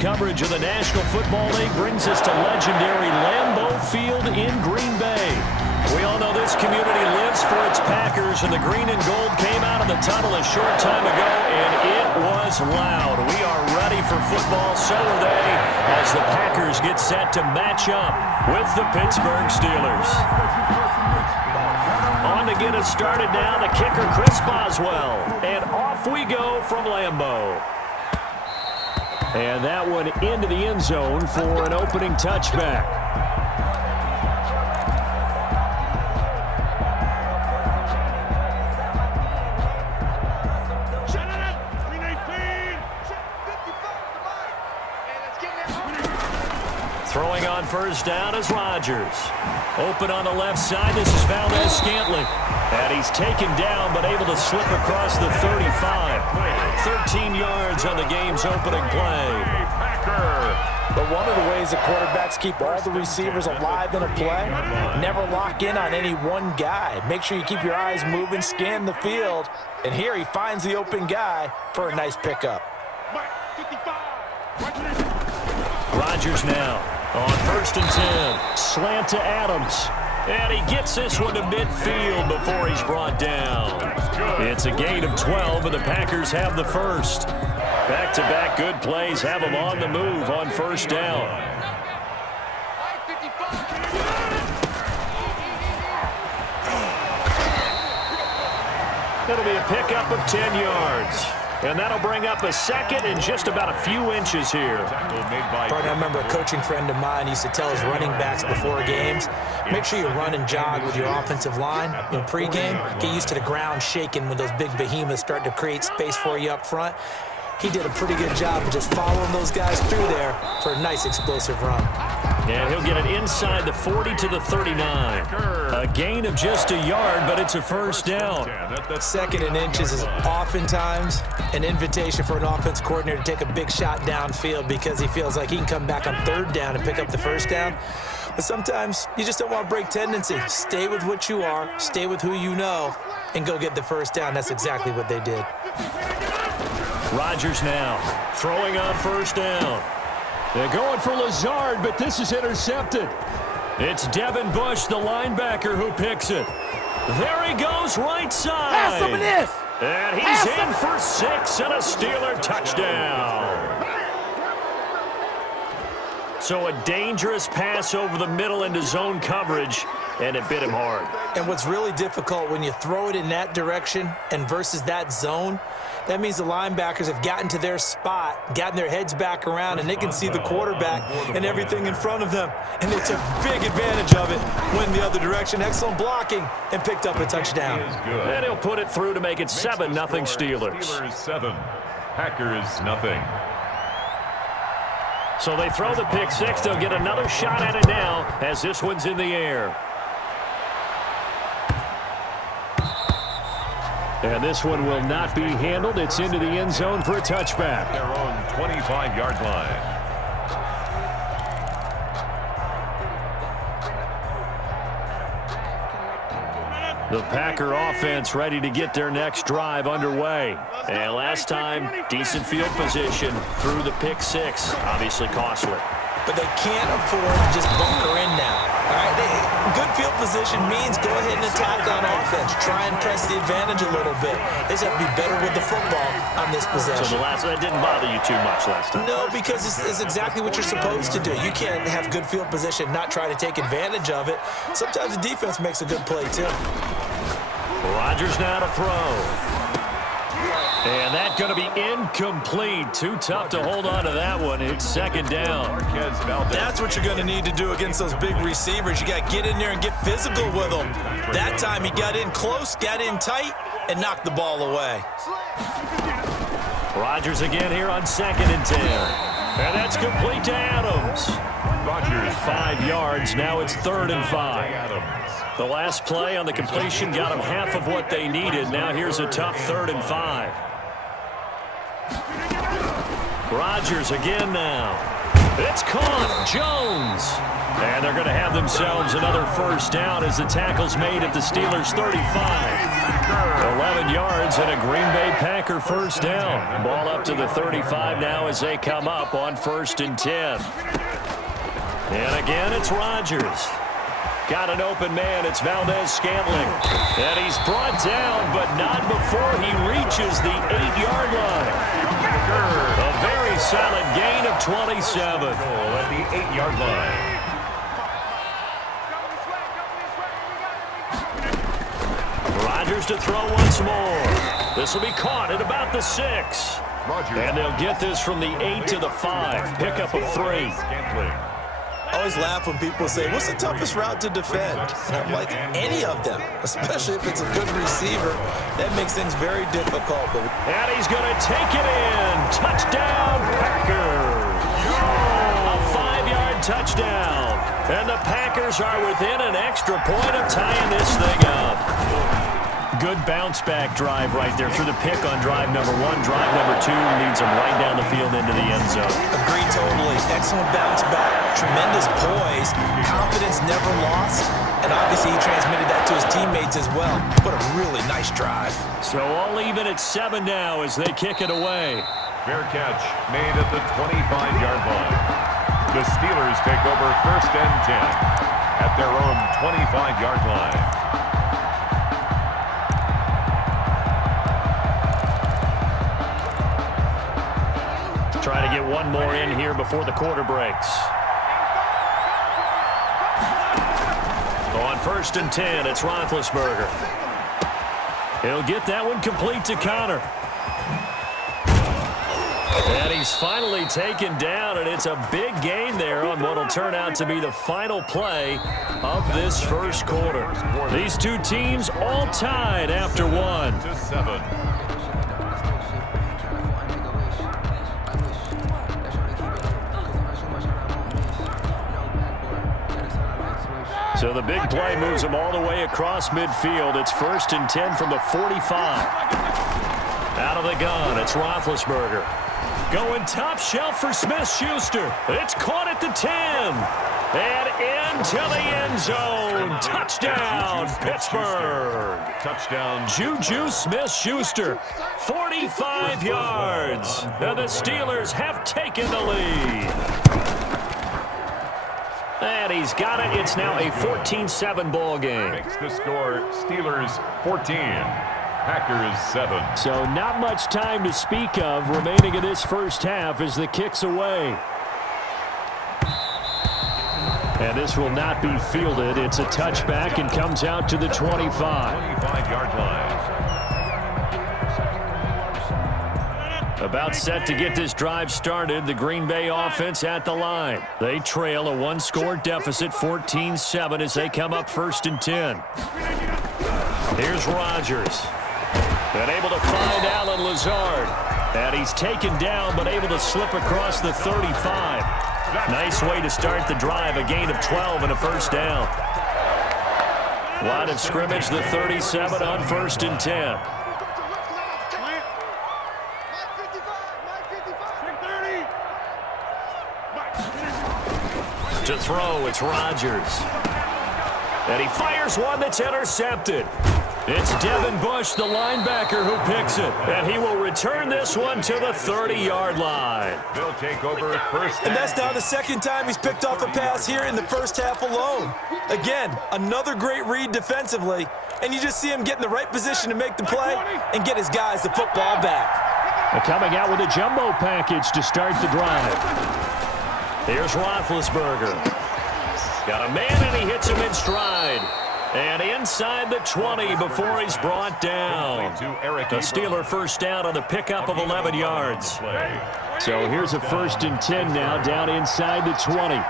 coverage of the National Football League brings us to legendary Lambeau Field in Green Bay. We all know this community lives for its Packers, and the green and gold came out of the tunnel a short time ago, and it was loud. We are ready for football, so are they, as the Packers get set to match up with the Pittsburgh Steelers. On to get us started now, the kicker, Chris Boswell. And off we go from Lambeau. And that one into the end zone for an opening touchback. Throwing on first down is Rodgers. Open on the left side. This is Valdez-Scantling. And he's taken down but able to slip across the 35. 13 yards on the game's opening play. But one of the ways that quarterbacks keep all the receivers alive in a play, never lock in on any one guy. Make sure you keep your eyes moving, scan the field. And here he finds the open guy for a nice pickup. Rodgers now on first and 10. Slant to Adams. And he gets this one to midfield before he's brought down. It's a gain of 12, and the Packers have the first. Back-to-back good plays have them on the move on first down. It'll be a pickup of 10 yards. And that'll bring up a second and just about a few inches here. I remember a coaching friend of mine used to tell his running backs before games, make sure you run and jog with your offensive line in pregame. Get used to the ground shaking when those big behemoths start to create space for you up front. He did a pretty good job of just following those guys through there for a nice explosive run. And he'll get it inside the 40 to the 39. A gain of just a yard, but it's a first down. Second and inches is oftentimes an invitation for an offense coordinator to take a big shot downfield because he feels like he can come back on third down and pick up the first down. But sometimes you just don't want to break tendency. Stay with what you are, stay with who you know, and go get the first down. That's exactly what they did. Rodgers now throwing on first down. They're going for Lazard, but this is intercepted. It's Devin Bush, the linebacker, who picks it. There he goes, right side. Pass some of this. And he's in for 6 and a Steeler touchdown. So a dangerous pass over the middle into zone coverage, and it bit him hard. And what's really difficult when you throw it in that direction and versus that zone, that means the linebackers have gotten to their spot, gotten their heads back around, and they can see the quarterback and everything in front of them. And they took big advantage of it, went the other direction, excellent blocking, and picked up a touchdown. And he'll put it through to make it 7-0 Steelers. Steelers 7, Packers nothing. So they throw the pick six. They'll get another shot at it now as this one's in the air. And this one will not be handled. It's into the end zone for a touchback. Their own 25-yard line. The Packer offense ready to get their next drive underway. And last time, decent field position through the pick six. Obviously costly. But they can't afford to just bunker in now. All right, good field position means go ahead and attack on offense. Try and press the advantage a little bit. They just have to be better with the football on this possession. So that didn't bother you too much last time? No, because it's exactly what you're supposed to do. You can't have good field position, not try to take advantage of it. Sometimes the defense makes a good play, too. Rodgers now to throw. And that's going to be incomplete. Too tough to hold on to that one. It's second down. That's what you're going to need to do against those big receivers. You got to get in there and get physical with them. That time he got in close, got in tight, and knocked the ball away. Rodgers again here on 2nd and 10. And that's complete to Adams. Rodgers 5 yards. Now it's 3rd and 5. The last play on the completion got them half of what they needed. Now here's a tough 3rd and 5. Rodgers again now. It's caught. Jones. And they're going to have themselves another first down as the tackle's made at the Steelers' 35. 11 yards and a Green Bay Packer first down. Ball up to the 35 now as they come up on 1st and 10. And again, it's Rodgers. Got an open man. It's Valdez-Scantling. And he's brought down, but not before he reaches the 8-yard line. A very solid gain of 27. At the 8-yard line. Rodgers to throw once more. This will be caught at about the 6. And they'll get this from the 8 to the 5. Pickup of 3. I always laugh when people say, what's the toughest route to defend? And I'm like, any of them, especially if it's a good receiver. That makes things very difficult. And he's going to take it in. Touchdown, Packers. A 5-yard touchdown. And the Packers are within an extra point of tying this thing up. Good bounce-back drive right there through the pick on drive number 1. Drive number 2 leads them right down the field into the end zone. Agreed totally. Excellent bounce back. Tremendous poise. Confidence never lost. And obviously he transmitted that to his teammates as well. What a really nice drive. So all even at 7 now as they kick it away. Fair catch made at the 25-yard line. The Steelers take over 1st and 10 at their own 25-yard line. Try to get one more in here before the quarter breaks. On 1st and 10, it's Roethlisberger. He'll get that one complete to Connor. And he's finally taken down, and it's a big gain there on what will turn out to be the final play of this first quarter. These two teams all tied after 1. 7. So the big play moves them all the way across midfield. It's 1st and 10 from the 45. Out of the gun, it's Roethlisberger. Going top shelf for Smith-Schuster. It's caught at the 10. And into the end zone. Touchdown, Pittsburgh. Touchdown. Juju Smith-Schuster, 45 yards. And the Steelers have taken the lead. And he's got it. It's now a 14-7 ball game. Makes the score Steelers 14, Packers 7. So not much time to speak of remaining in this first half as the kick's away. And this will not be fielded. It's a touchback and comes out to the 25. 25-yard line. About set to get this drive started, the Green Bay offense at the line. They trail a one-score deficit, 14-7, as they come up 1st and 10. Here's Rodgers. And able to find Allen Lazard. And he's taken down, but able to slip across the 35. Nice way to start the drive, a gain of 12 and a first down. Line of scrimmage, the 37 on 1st and 10. To throw, it's Rodgers. And he fires one that's intercepted. It's Devin Bush, the linebacker, who picks it. And he will return this one to the 30-yard line. They'll take over 1st. And that's now the second time he's picked off a pass here in the first half alone. Again, another great read defensively. And you just see him get in the right position to make the play and get his guys the football back. And coming out with a jumbo package to start the drive. Here's Roethlisberger. Got a man, and he hits him in stride. And inside the 20 before he's brought down. A Steeler first down on the pickup of 11 yards. So here's a 1st and 10 now down inside the 20.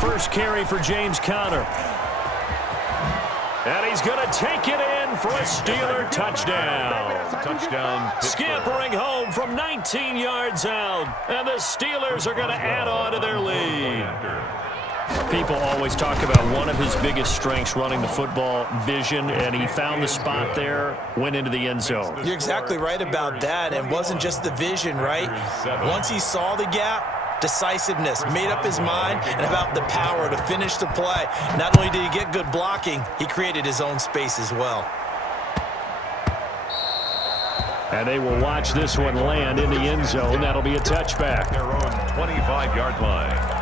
First carry for James Conner. And he's going to take it in for a Steeler touchdown. Touchdown. Scampering home from 19 yards out. And the Steelers are going to add on to their lead. People always talk about one of his biggest strengths running the football, vision, and he found the spot there, went into the end zone. You're exactly right about that, and it wasn't just the vision, right? Once he saw the gap, decisiveness, made up his mind, and about the power to finish the play. Not only did he get good blocking, he created his own space as well. And they will watch this one land in the end zone. That'll be a touchback. Their own 25-yard line.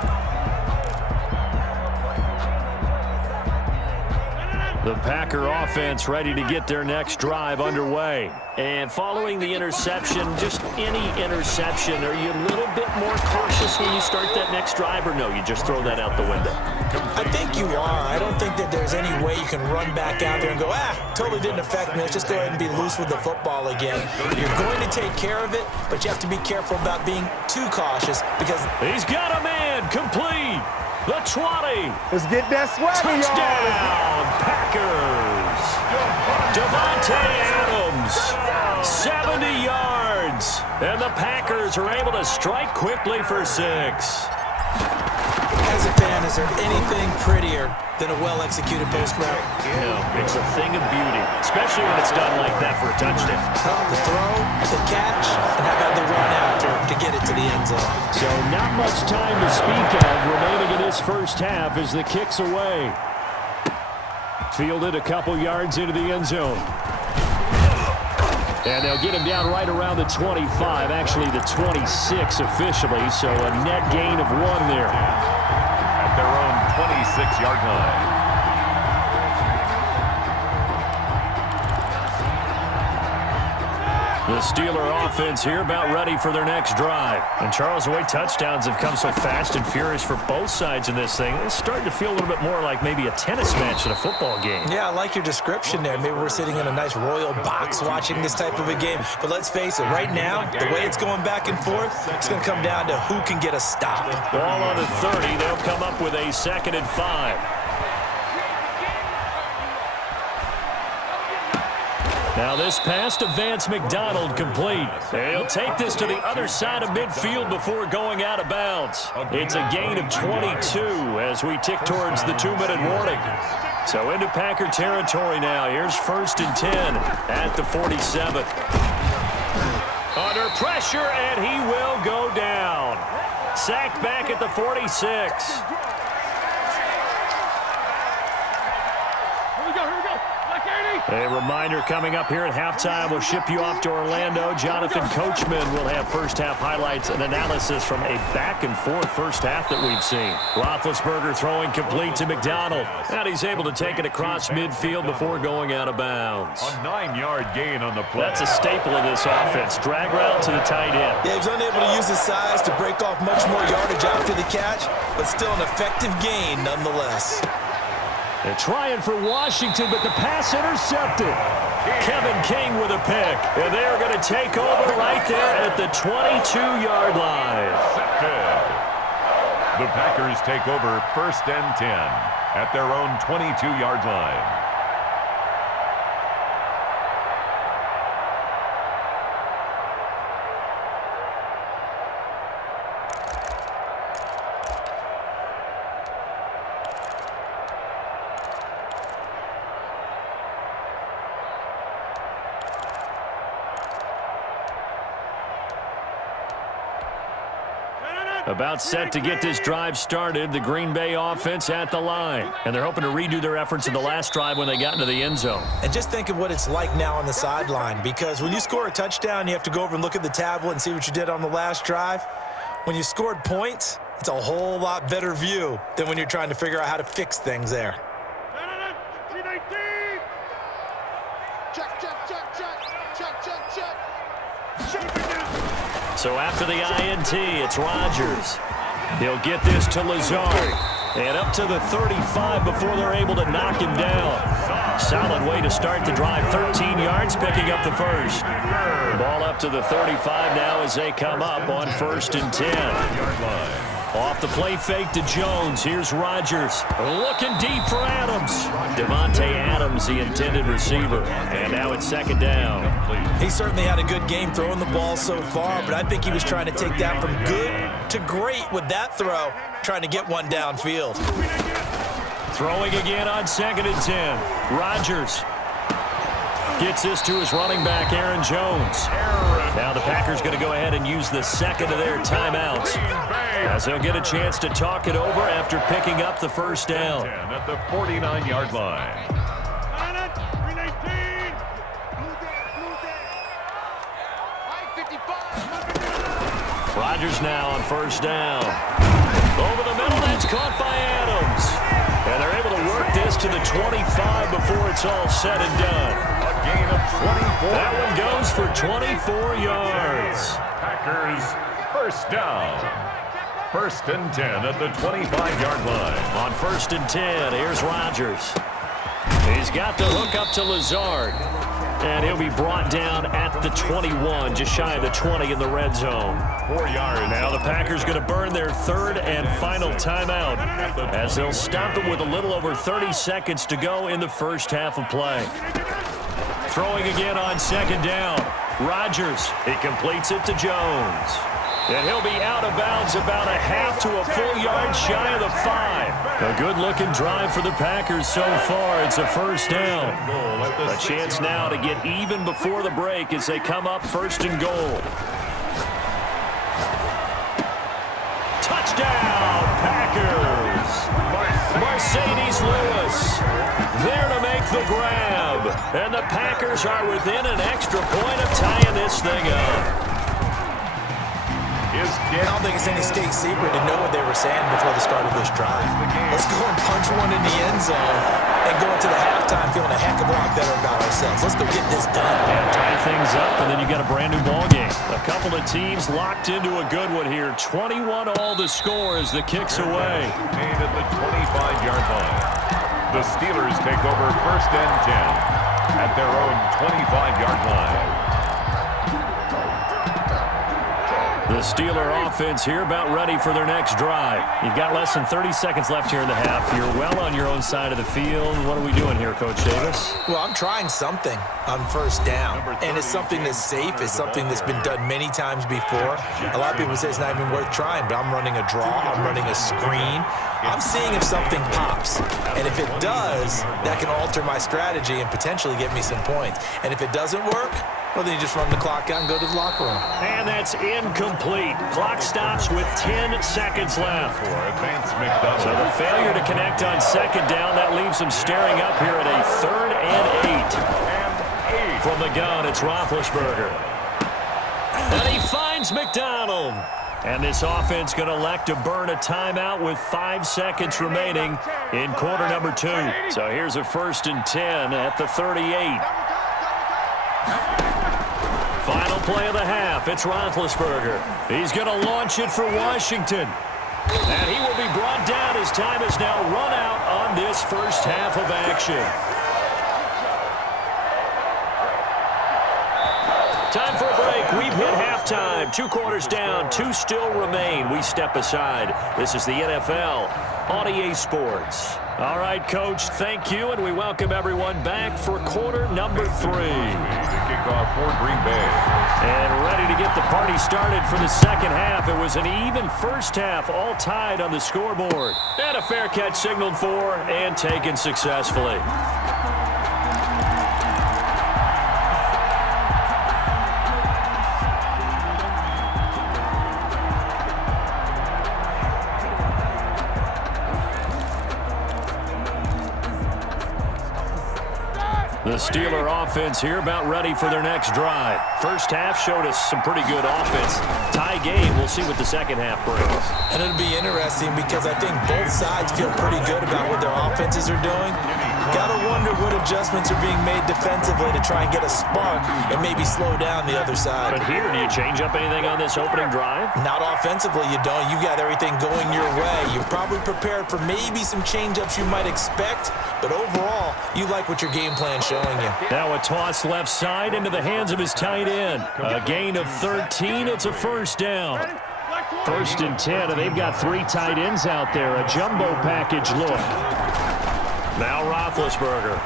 The Packer offense ready to get their next drive underway. And following the interception, just any interception, are you a little bit more cautious when you start that next drive, or no, you just throw that out the window? I think you are. I don't think that there's any way you can run back out there and go, totally didn't affect me. Let's just go ahead and be loose with the football again. You're going to take care of it, but you have to be careful about being too cautious because... He's got a man complete. The 20. Let's get that swagger, Touchdown, Packers. Devontae Adams, 70 yards. And the Packers are able to strike quickly for 6. As a fan, is there anything prettier than a well-executed post route? No, it's a thing of beauty, especially when it's done like that for a touchdown. The throw, the catch, and how about the run after to get it to the end zone? So not much time to speak of remaining in this first half as the kick's away. Fielded a couple yards into the end zone. And they'll get him down right around the 25, actually the 26 officially, so a net gain of 1 there. At their own 26-yard line. The Steeler offense here about ready for their next drive. And Charles, the way touchdowns have come so fast and furious for both sides in this thing, it's starting to feel a little bit more like maybe a tennis match in a football game. Yeah, I like your description there. Maybe we're sitting in a nice royal box watching this type of a game. But let's face it, right now, the way it's going back and forth, it's going to come down to who can get a stop. Ball on the 30. They'll come up with a 2nd and 5. Now this pass to Vance McDonald complete. He'll take this to the other side of midfield before going out of bounds. It's a gain of 22 as we tick towards the 2-minute warning. So into Packer territory now. Here's 1st and 10 at the 47. Under pressure, and he will go down. Sacked back at the 46. A reminder coming up here at halftime. We'll ship you off to Orlando. Jonathan Coachman will have first-half highlights and analysis from a back-and-forth first half that we've seen. Roethlisberger throwing complete to McDonald. And he's able to take it across midfield before going out of bounds. A 9-yard gain on the play. That's a staple of this offense. Drag route to the tight end. Yeah, he's unable to use his size to break off much more yardage after the catch, but still an effective gain nonetheless. They're trying for Washington, but the pass intercepted. Kevin King with a pick. And they're going to take over right there at the 22-yard line. The Packers take over 1st and 10 at their own 22-yard line. About set to get this drive started, the Green Bay offense at the line. And they're hoping to redo their efforts in the last drive when they got into the end zone. And just think of what it's like now on the sideline, because when you score a touchdown, you have to go over and look at the tablet and see what you did on the last drive. When you scored points, it's a whole lot better view than when you're trying to figure out how to fix things there. So after the INT, it's Rodgers. He'll get this to Lazard. And up to the 35 before they're able to knock him down. Solid way to start the drive. 13 yards, picking up the first. Ball up to the 35 now as they come up on 1st and 10. Off the play fake to Jones. Here's Rodgers. Looking deep for Adams. Devontae Adams, the intended receiver. And now it's second down. He certainly had a good game throwing the ball so far, but I think he was trying to take that from good to great with that throw, trying to get one downfield. Throwing again on 2nd and 10. Rodgers gets this to his running back, Aaron Jones. Now the Packers going to go ahead and use the second of their timeouts, as they'll get a chance to talk it over after picking up the first down. At the 49-yard line. Rodgers now on first down. Over the middle, that's caught by Adams. And they're able to work this to the 25 before it's all said and done. A gain of 24. That one goes for 24 yards. Packers first down. 1st and 10 at the 25-yard line. On 1st and 10, here's Rodgers. He's got the hook up to Lazard. And he'll be brought down at the 21, just shy of the 20 in the red zone. 4 yards. Now the Packers going to burn their third and final timeout, as they'll stop it with a little over 30 seconds to go in the first half of play. Throwing again on 2nd down. Rodgers, he completes it to Jones. And he'll be out of bounds about a half to a full yard shy of the 5. A good-looking drive for the Packers so far. It's a first down. A chance now to get even before the break as they come up 1st and goal. Touchdown, Packers! Mercedes Lewis there to make the grab. And the Packers are within an extra point of tying this thing up. I don't think it's any state secret to know what they were saying before the start of this drive. Let's go and punch one in the end zone and go into the halftime feeling a heck of a lot better about ourselves. Let's go get this done. Yeah, tie things up, and then you got a brand new ball game. A couple of teams locked into a good one here. 21 all the score as the kick's away. Made at the 25-yard line. The Steelers take over 1st and 10 at their own 25-yard line. The Steeler offense here about ready for their next drive. You've got less than 30 seconds left here in the half. You're well on your own side of the field. What are we doing here, Coach Davis? Well, I'm trying something on 1st down, and it's something that's safe. It's something that's been done many times before. A lot of people say it's not even worth trying, but I'm running a draw. I'm running a screen. I'm seeing if something pops, and if it does, that can alter my strategy and potentially get me some points. And if it doesn't work, well, then you just run the clock out and go to the locker room. And that's incomplete. Clock stops with 10 seconds left. So the failure to connect on 2nd down, that leaves them staring up here at a 3rd and 8. From the gun, it's Roethlisberger. And he finds McDonald. And this offense going to elect to burn a timeout with 5 seconds remaining in quarter number 2. So here's a 1st and 10 at the 38. Final play of the half. It's Roethlisberger. He's going to launch it for Washington. And he will be brought down as time is now run out on this first half of action. Time for a break. We've hit halftime. 2 quarters down. 2 still remain. We step aside. This is the NFL on EA Sports. All right, Coach, thank you, and we welcome everyone back for quarter number 3. Kickoff for Green Bay. And ready to get the party started for the second half. It was an even first half, all tied on the scoreboard. And a fair catch signaled for and taken successfully. The Steeler offense here about ready for their next drive. First half showed us some pretty good offense. Tie game. We'll see what the second half brings. And it'll be interesting because I think both sides feel pretty good about what their offenses are doing. Got to wonder what adjustments are being made defensively to try and get a spark and maybe slow down the other side. But here, do you change up anything on this opening drive? Not offensively, you don't. You got everything going your way. You're probably prepared for maybe some change-ups you might expect, but overall, you like what your game plan's showing you. Now a toss left side into the hands of his tight end. A gain of 13. It's a first down. First and 10, and they've got 3 tight ends out there. A jumbo package look. Now Roethlisberger.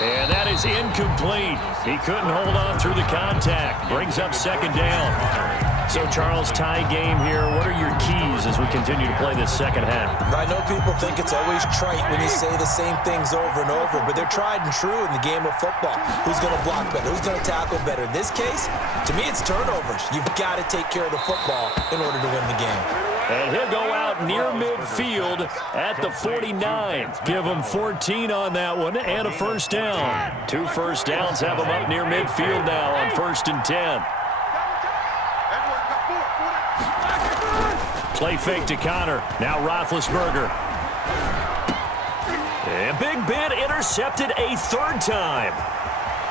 And that is incomplete. He couldn't hold on through the contact. Brings up second down. So, Charles, tie game here. What are your keys as we continue to play this second half? I know people think it's always trite when you say the same things over and over, but they're tried and true in the game of football. Who's going to block better? Who's going to tackle better? In this case, to me, it's turnovers. You've got to take care of the football in order to win the game. And he'll go out near midfield at the 49. Give him 14 on that one and a first down. 2 first downs have him up near midfield now on first and 10. Play fake to Connor. Now Roethlisberger. And Big Ben intercepted a 3rd time.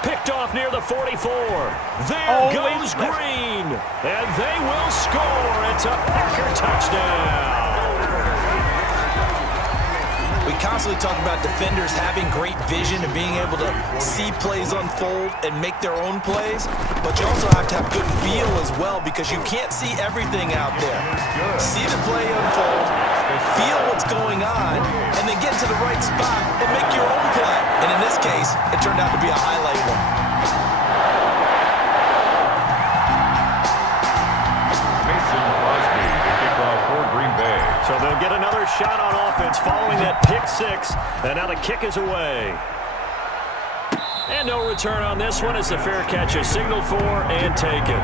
Picked off near the 44. There goes Green. And they will score. It's a Packer touchdown. We constantly talk about defenders having great vision and being able to see plays unfold and make their own plays, but you also have to have good feel as well because you can't see everything out there. See the play unfold, feel what's going on, and then get to the right spot and make your own play. And in this case, it turned out to be a highlight one. So they'll get another shot on offense following that pick 6, and now the kick is away. And no return on this one as the fair catch is signaled for and taken.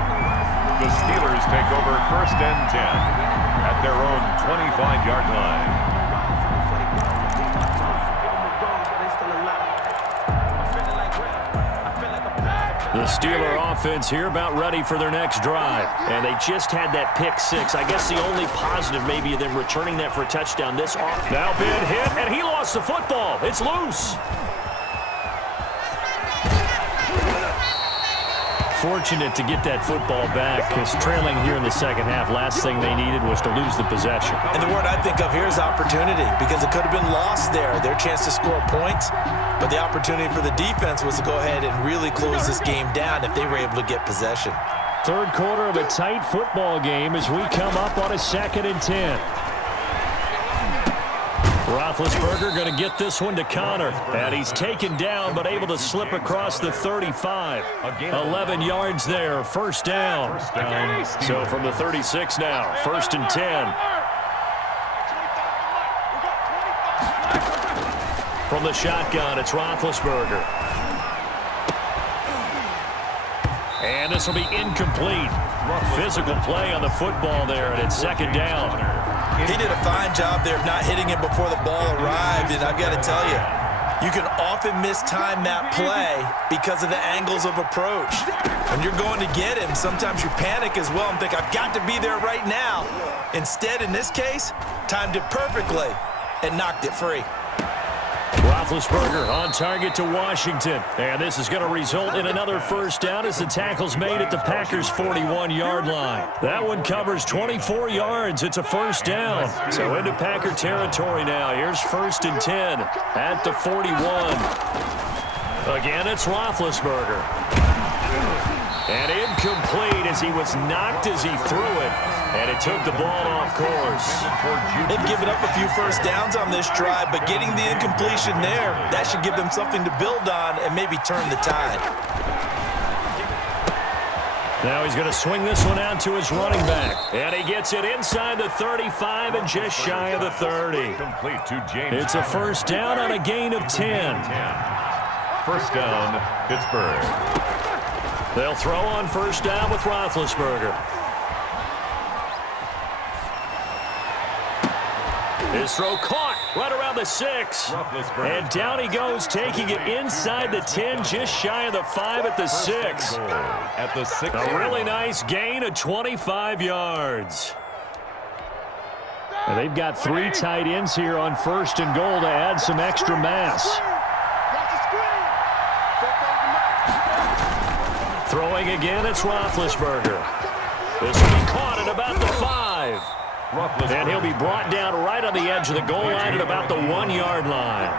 The Steelers take over first and 10 at their own 25-yard line. The Steeler offense here about ready for their next drive. And they just had that pick 6. I guess the only positive maybe of them returning that for a touchdown this off. Now Ben hit, and he lost the football. It's loose. Fortunate to get that football back because trailing here in the second half, last thing they needed was to lose the possession. And the word I think of here is opportunity because it could have been lost there, their chance to score points. But the opportunity for the defense was to go ahead and really close this game down if they were able to get possession. Third quarter of a tight football game as we come up on a 2nd and 10. Roethlisberger going to get this one to Connor. And he's taken down but able to slip across the 35. 11 yards there, first down. So from the 36 now, first and 10. From the shotgun, it's Roethlisberger. And this will be incomplete. Physical play on the football there, and it's second down. He did a fine job there of not hitting him before the ball arrived, and I've got to tell you, you can often mistime that play because of the angles of approach. When you're going to get him, sometimes you panic as well and think, I've got to be there right now. Instead, in this case, timed it perfectly and knocked it free. Roethlisberger on target to Washington. And this is going to result in another first down as the tackle's made at the Packers' 41-yard line. That one covers 24 yards. It's a first down. So into Packer territory now. Here's first and 10 at the 41. Again, it's Roethlisberger. And incomplete as he was knocked as he threw it. And it took the ball off course. They've given up a few first downs on this drive, but getting the incompletion there, that should give them something to build on and maybe turn the tide. Now he's going to swing this one out to his running back. And he gets it inside the 35 and just shy of the 30. It's a first down on a gain of 10. First down, Pittsburgh. They'll throw on first down with Roethlisberger. His throw caught right around the 6. And down he goes, taking it inside the 10, just shy of the 5 at the 6. At the 6. A really nice gain of 25 yards. And they've got 3 tight ends here on first and goal to add some extra mass. Throwing again, it's Roethlisberger. This will be caught at about the 5. And he'll be brought down right on the edge of the goal line at about the 1-yard line.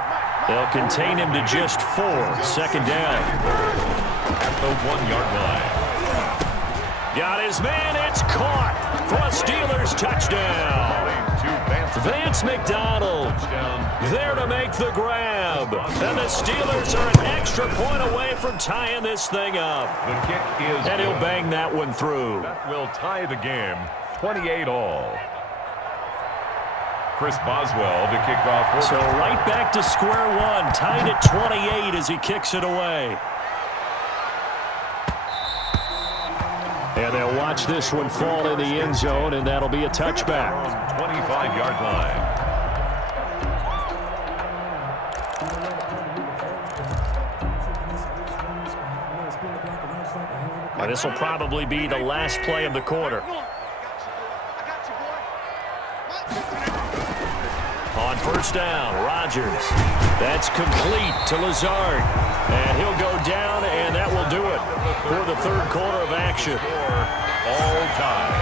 They'll contain him to just 4. Second down. At the 1-yard line. Got his man. It's caught for a Steelers touchdown. Vance McDonald there to make the grab. And the Steelers are an extra point away from tying this thing up. The kick is and he'll bang that one through. That will tie the game, 28-all. Chris Boswell to kick off. So right back to square one, tied at 28 as he kicks it away. And they'll watch this one fall in the end zone, and that'll be a touchback. 25-yard line. Now, this will probably be the last play of the quarter. On first down, Rodgers. That's complete to Lazard. And he'll go down, and that will do it for the third quarter of action. All time.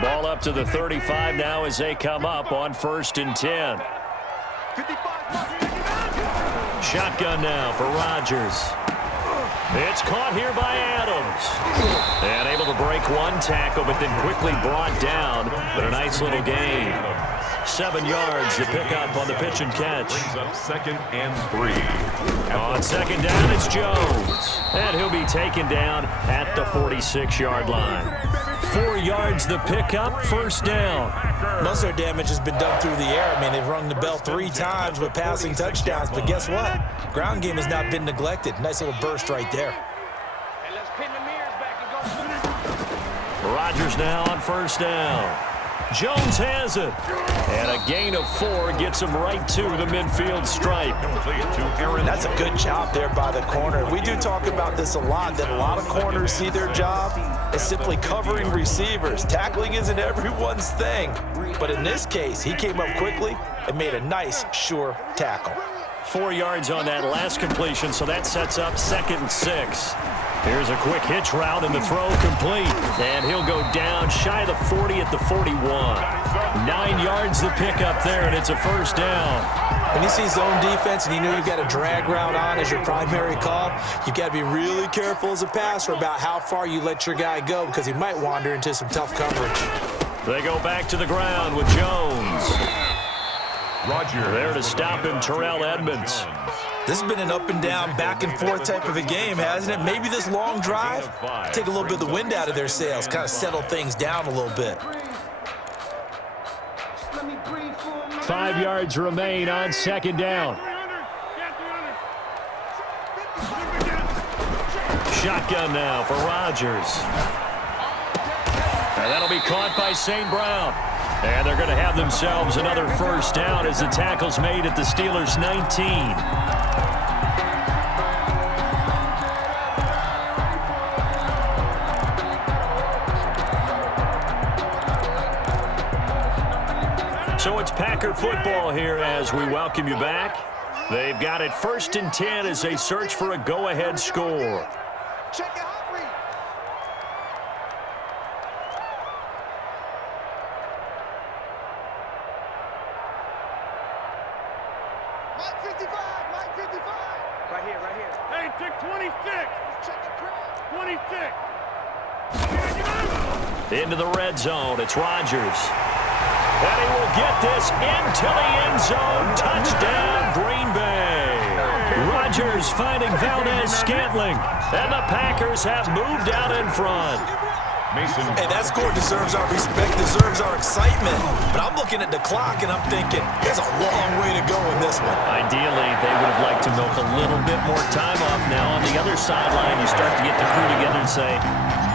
Ball up to the 35 now as they come up on 1st and 10. Shotgun now for Rodgers. It's caught here by Adams. And able to break one tackle, but then quickly brought down. But a nice little gain. 7 yards to pick up on the pitch and catch. Brings up 2nd and 3. On 2nd down, it's Jones. And he'll be taken down at the 46-yard line. 4 yards the pickup, 1st down. Most of their damage has been done through the air. I mean, they've rung the bell 3 times with passing touchdowns. But guess what? Ground game has not been neglected. Nice little burst right there. Rodgers now on 1st down. Jones has it. And a gain of 4 gets him right to the midfield stripe. That's a good job there by the corner. We do talk about this a lot, that a lot of corners see their job as simply covering receivers. Tackling isn't everyone's thing. But in this case, he came up quickly and made a nice, sure tackle. 4 yards on that last completion, so that sets up 2nd and 6. Here's a quick hitch route, and the throw complete. And he'll go down shy of the 40 at the 41. 9 yards the pickup there, and it's a 1st down. When you see zone defense and you know you've got a drag route on as your primary call, you've got to be really careful as a passer about how far you let your guy go because he might wander into some tough coverage. They go back to the ground with Jones. Rodgers there to stop him, Terrell Edmonds. This has been an up and down, back and forth type of a game, hasn't it? Maybe this long drive, take a little bit of the wind out of their sails, kind of settle things down a little bit. 5 yards remain on 2nd down. Shotgun now for Rodgers. And that'll be caught by St. Brown. And they're going to have themselves another 1st down as the tackle's made at the Steelers' 19. So it's Packer football here as we welcome you back. They've got it 1st and 10 as they search for a go-ahead score. Check it out. Mike 55. Right here. Hey, check 26. Check the crowd. 26. Into the red zone, it's Rodgers. And he will get this into the end zone. Touchdown, Green Bay. Rodgers finding Valdez-Scantling. And the Packers have moved out in front. Hey, that score deserves our respect, deserves our excitement. But I'm looking at the clock, and I'm thinking, there's a long way to go in this one. Ideally, they would have liked to milk a little bit more time off. Now, on the other sideline, you start to get the crew together and say,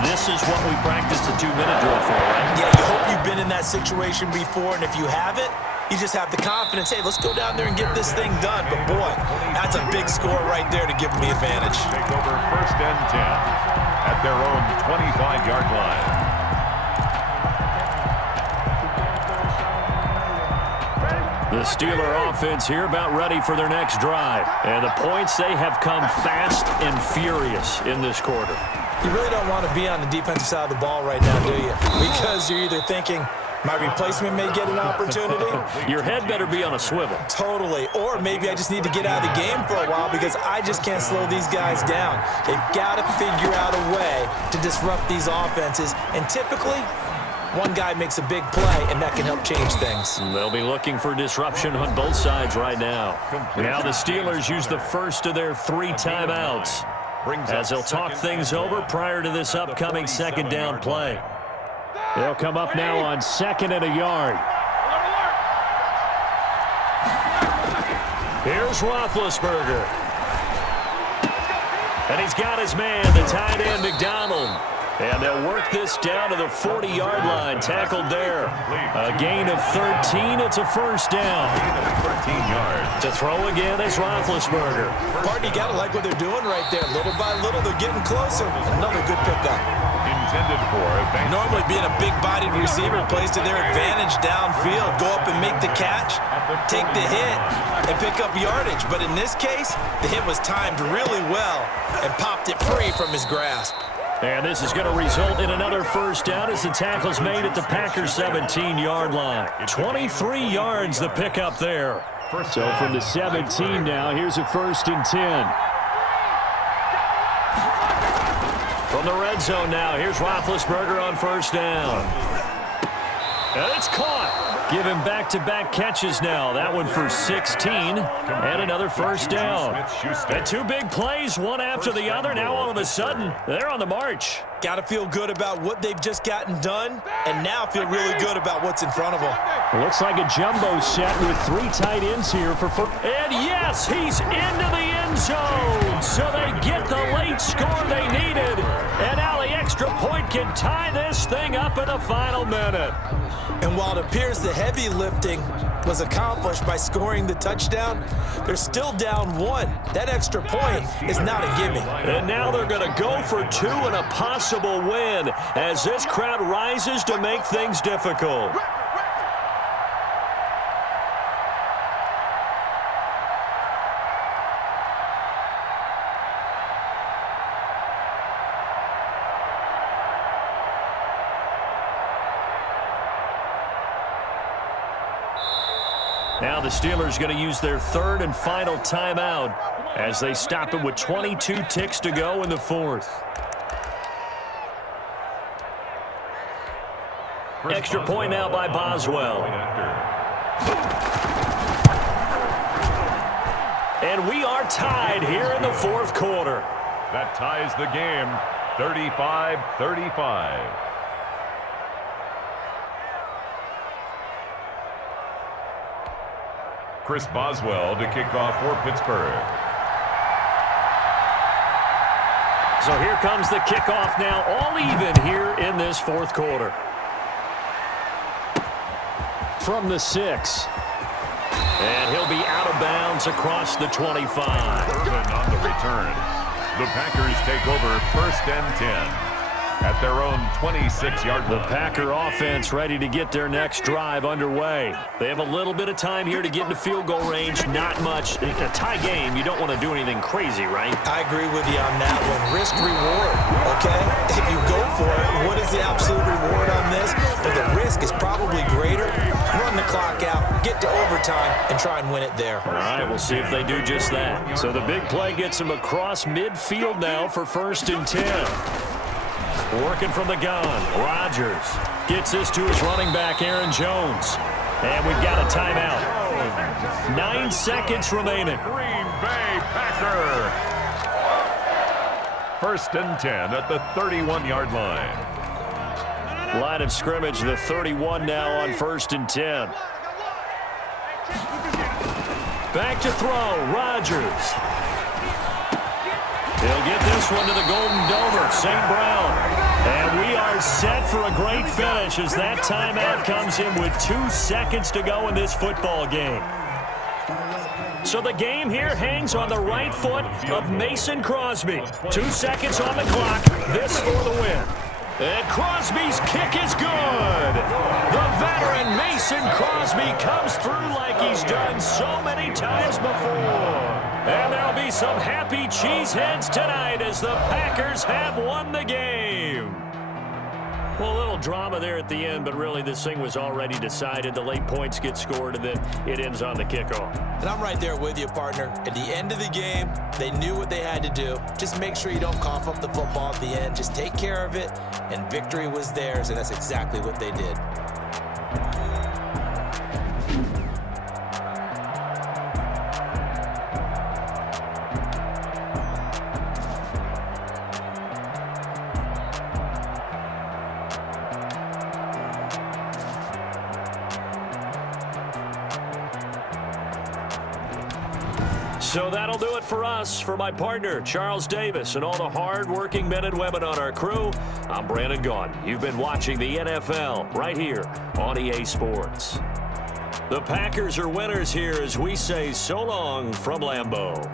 this is what we practiced a 2-minute drill for, right? Yeah, you hope you've been in that situation before, and if you haven't, you just have the confidence, hey, let's go down there and get this thing done. But, boy, that's a big score right there to give them the advantage. Take over 1st and 10 at their own 25-yard line. The Steeler offense here about ready for their next drive. And the points, they have come fast and furious in this quarter. You really don't want to be on the defensive side of the ball right now, do you? Because you're either thinking, My replacement may get an opportunity. Your head better be on a swivel. Totally. Or maybe I just need to get out of the game for a while because I just can't slow these guys down. They've got to figure out a way to disrupt these offenses. And typically, one guy makes a big play, and that can help change things. They'll be looking for disruption on both sides right now. Now the Steelers use the first of their 3 timeouts as they'll talk things over prior to this upcoming second down play. They'll come up now on 2nd and a yard. Here's Roethlisberger. And he's got his man, the tight end, McDonald. And they'll work this down to the 40-yard line, tackled there. A gain of 13, it's a first down. 13 yards. To throw again is Roethlisberger. Pardon, you got to like what they're doing right there. Little by little, they're getting closer. Another good pickup. Intended for advantage. Normally being a big-bodied receiver plays to their advantage downfield. Go up and make the catch, take the hit, and pick up yardage. But in this case, the hit was timed really well and popped it free from his grasp. And this is going to result in another first down as the tackle's made at the Packers' 17-yard line. 23 yards the pickup there. So from the 17 now, here's a 1st and 10. From the red zone now, here's Roethlisberger on first down. And it's caught. Give him back-to-back catches now. That one for 16 and another first down. And 2 big plays, one after the other. Now all of a sudden, they're on the march. Got to feel good about what they've just gotten done, and now feel really good about what's in front of them. Looks like a jumbo set with 3 tight ends here for first. And yes, he's into the end zone. So they get the late score they needed. And now the extra point can tie this thing up in the final minute. And while it appears the heavy lifting was accomplished by scoring the touchdown, they're still down 1. That extra point is not a gimme. And now they're going to go for 2 and a possible win as this crowd rises to make things difficult. Now the Steelers going to use their 3rd and final timeout as they stop it with 22 ticks to go in the 4th. Extra point now by Boswell. And we are tied here in the 4th quarter. That ties the game, 35-35. Chris Boswell to kick off for Pittsburgh. So here comes the kickoff now, all even here in this 4th quarter. From the 6. And he'll be out of bounds across the 25. Irvin on the return. The Packers take over 1st and 10. At their own 26-yard line. The Packer offense ready to get their next drive underway. They have a little bit of time here to get into field goal range. Not much. In a tie game, you don't want to do anything crazy, right? I agree with you on that one. Risk reward, okay? If you go for it, what is the absolute reward on this? But the risk is probably greater. Run the clock out, get to overtime, and try and win it there. All right, we'll see if they do just that. So the big play gets them across midfield now for 1st and 10. Working from the gun, Rodgers gets this to his running back, Aaron Jones. And we've got a timeout. 9 seconds remaining. Green Bay Packer. 1st and 10 at the 31-yard line. Line of scrimmage, the 31 now on 1st and 10. Back to throw, Rodgers. He'll get this one to the Golden Domer, St. Brown. And we are set for a great finish as that timeout comes in with 2 seconds to go in this football game. So the game here hangs on the right foot of Mason Crosby. 2 seconds on the clock, this for the win. And Crosby's kick is good. The veteran Mason Crosby comes through like he's done so many times before. And there'll be some happy cheeseheads tonight as the Packers have won the game. Well, a little drama there at the end, but really this thing was already decided. The late points get scored, and then it ends on the kickoff. And I'm right there with you, partner. At the end of the game, they knew what they had to do. Just make sure you don't cough up the football at the end. Just take care of it, and victory was theirs, and that's exactly what they did. So that'll do it for us. For my partner, Charles Davis, and all the hard-working men and women on our crew, I'm Brandon Gaudin. You've been watching the NFL right here on EA Sports. The Packers are winners here as we say so long from Lambeau.